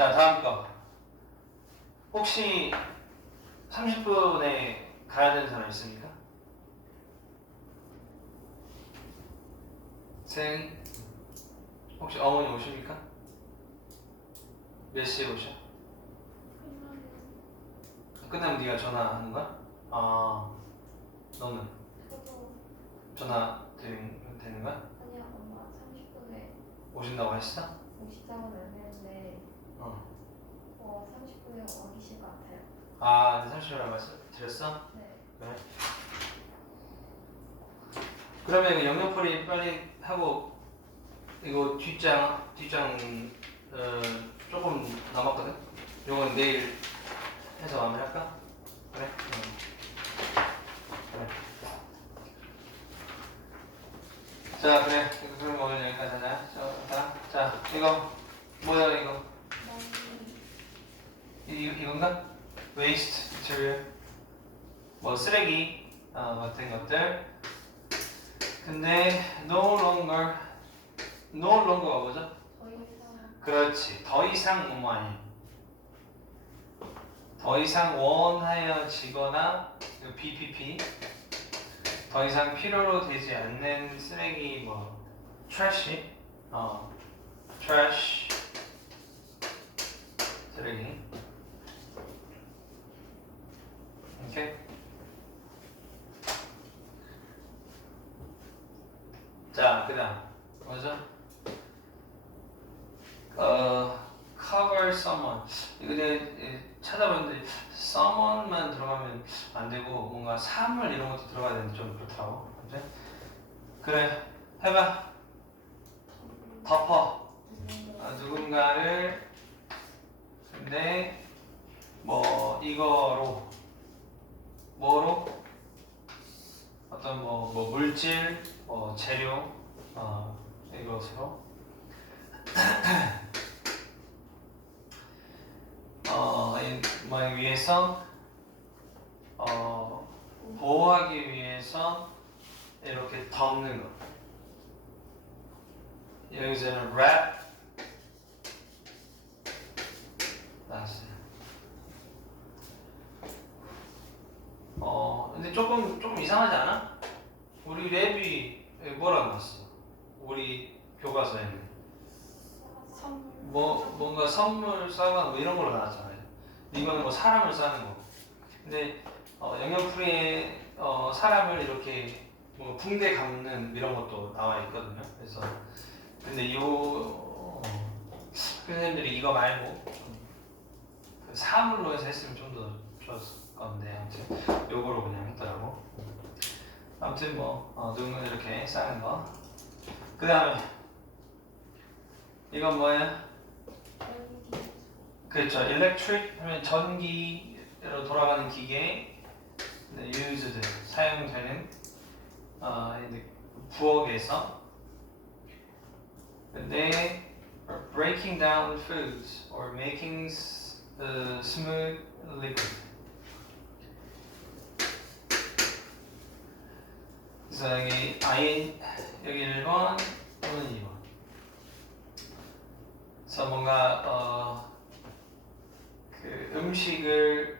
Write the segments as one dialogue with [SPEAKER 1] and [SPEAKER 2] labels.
[SPEAKER 1] 자, 다음 거. 혹시 30분에 가야 되는 사람 있습니까? 생 혹시 어머니 오십니까? 몇 시에 오셔? 끝나면 네가 전화하는 거야? 아, 너는
[SPEAKER 2] 저도
[SPEAKER 1] 전화 되는, 되는 거야?
[SPEAKER 2] 아니야 엄마 30분에
[SPEAKER 1] 오신다고 했어?
[SPEAKER 2] 오시자고는 안 했는데
[SPEAKER 1] 어.
[SPEAKER 2] 어 30분에 와 계신 것 같아요.
[SPEAKER 1] 아, 30분이라고 말씀 드렸어?
[SPEAKER 2] 네.
[SPEAKER 1] 그래. 그러면 이거 영역풀이 빨리 하고 이거 뒷장 뒷장 어, 조금 남았거든. 요건 내일 해서 마무리할까? 그래. 응. 그래. 자 그래. 그럼 오늘 여기까지 하자. 자, 자, 자 이거 뭐야 이거? 이, 이건가? waste material. 뭐 쓰레기 어, 같은 것들. 근데 no longer no longer가 뭐죠? 그렇지. 더 이상 뭐뭐 아닌 더 이상 원하여지거나 BPP 더 이상 필요로 되지 않는 쓰레기 뭐 trash 어 trash. 쓰레기 오케이. 자 그다음. 뭐죠? 어 cover someone. 이거 내가 예, 찾아봤는데 someone만 들어가면 안 되고 뭔가 사물 이런 것도 들어가야 되는데 좀 그렇더라고. 그래? 그래 해봐. 덮어. 어, 누군가를 근데 뭐 이거로 뭐로? 어떤 뭐, 뭐 물질 뭐 재료 어 이것으로? 어, 이- 뭐 위해서? 어, 보호하기 위해서 이렇게 덮는 거. 여기서는 wrap 나왔어요. 어, 근데 조금 조금 이상하지 않아? 우리 랩이 뭐라 나왔어? 우리 교과서에는.
[SPEAKER 2] 선물
[SPEAKER 1] 뭐 뭔가 선물 싸거나 뭐 이런 걸로 나왔잖아요. 이거는 뭐 사람을 싸는 거. 근데 어, 영역풀이에 어, 사람을 이렇게 뭐 붕대 감는 이런 것도 나와 있거든요. 그래서 근데 요 어, 선생님들이 이거 말고 그 사물로 해서 했으면 좀 더 좋았을 건데 아무튼 요거로 그냥 했더라고. 아무튼 뭐 어, 눈을 이렇게 싸는 거. 그 다음에 이건?
[SPEAKER 2] 열기
[SPEAKER 1] 그렇죠. electric 하면 전기로 돌아가는 기계, 네, used 사용되는 어, 부엌에서. 근데 breaking down foods or making uh, smooth liquid. 그래서 여기 I 여기 1번 또는 2번. 그래서 뭔가 어, 그 음식을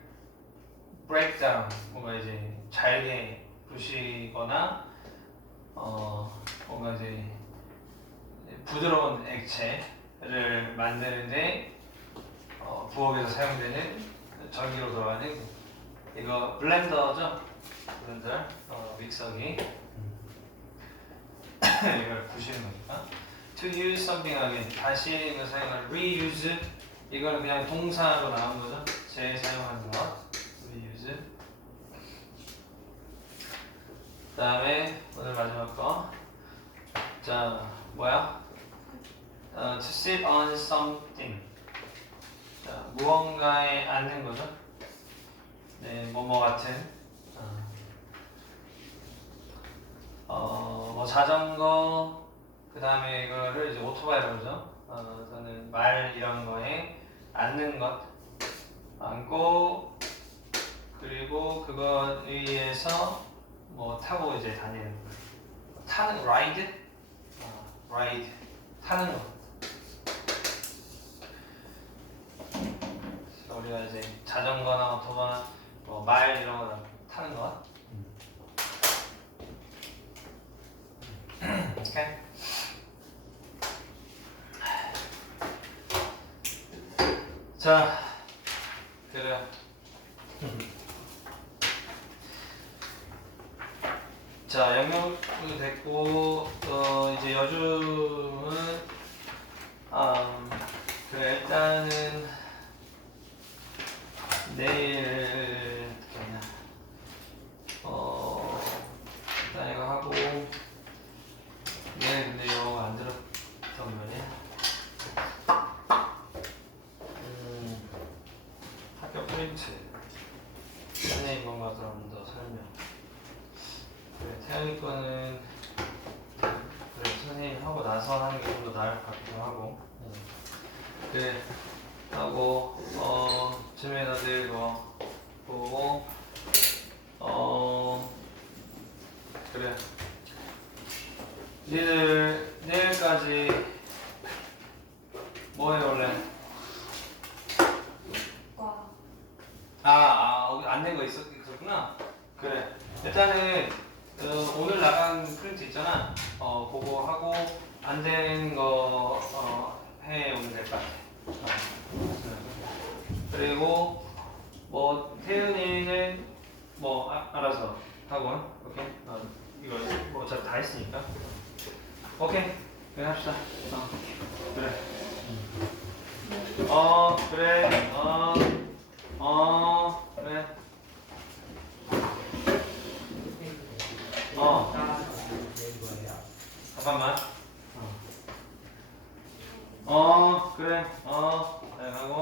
[SPEAKER 1] break down 뭔가 이제 잘게 부시거나 어 뭔가 이제 부드러운 액체를 만드는데 어, 부엌에서 사용되는 전기로 돌아가는 이거 블렌더죠 블렌더 어, 믹서기 이걸 부시는 거니까? To use something again. 다시 이거 사용하는 reuse. 이거는 그냥 동사로 나온 거죠? 재사용하는 거. reuse. 그 다음에 오늘 마지막 거자 뭐야? 어, to sit on something. 자 무언가에 앉는 거죠? 네 뭐뭐 같은. 어, 어, 뭐 자전거 그 다음에 이거를 이제 오토바이라고 그러죠. 어, 저는 말 이런 거에 앉는 것 앉고 그리고 그거 위에서 뭐 타고 이제 다니는 거. 타는 라이드 어, 라이드 타는 거 우리가 이제 자전거나 오토바나 뭐 말 이런 거 타는 거. 오케이. 자, 그래요. 자, 영역도 됐고, 어, 이제 여중은, 아, 그래, 일단은, 내일, 어떻게 하냐. 어, 일단 이거 하고, 얘 근데 영어가 안 들었던 말이야. 음, 학교 프린트. 뭔가 그럼 더 설명. 그래, 태연이 거는 그래, 선생님 하고 나서 하는 게 좀 더 나을 것 같기도 하고. 음. 그래, 하고, 어, 쯤에다들 뭐, 보고, 어, 그래. 니들 내일까지 뭐 해, 원래?
[SPEAKER 2] 과
[SPEAKER 1] 아, 된거 있었, 있었구나. 그래. 일단은 어, 오늘 나간 프린트 있잖아. 어, 그거 하고 안 된 거 어, 해 오면 될 것 같아. 어. 그리고 뭐 태윤이는 뭐 아, 알아서 하고, 오케이. 어, 이거 뭐 어차피 다 했으니까. 오케이. 그래 합시다. 어, 그래. 어, 그래. 어. 어, 그래. 어, 잠깐만. 어, 그래. 어, 내가고.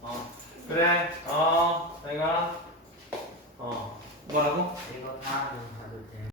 [SPEAKER 1] 어, 그래. 어, 내가. 어, 뭐라고?
[SPEAKER 3] 이거 다는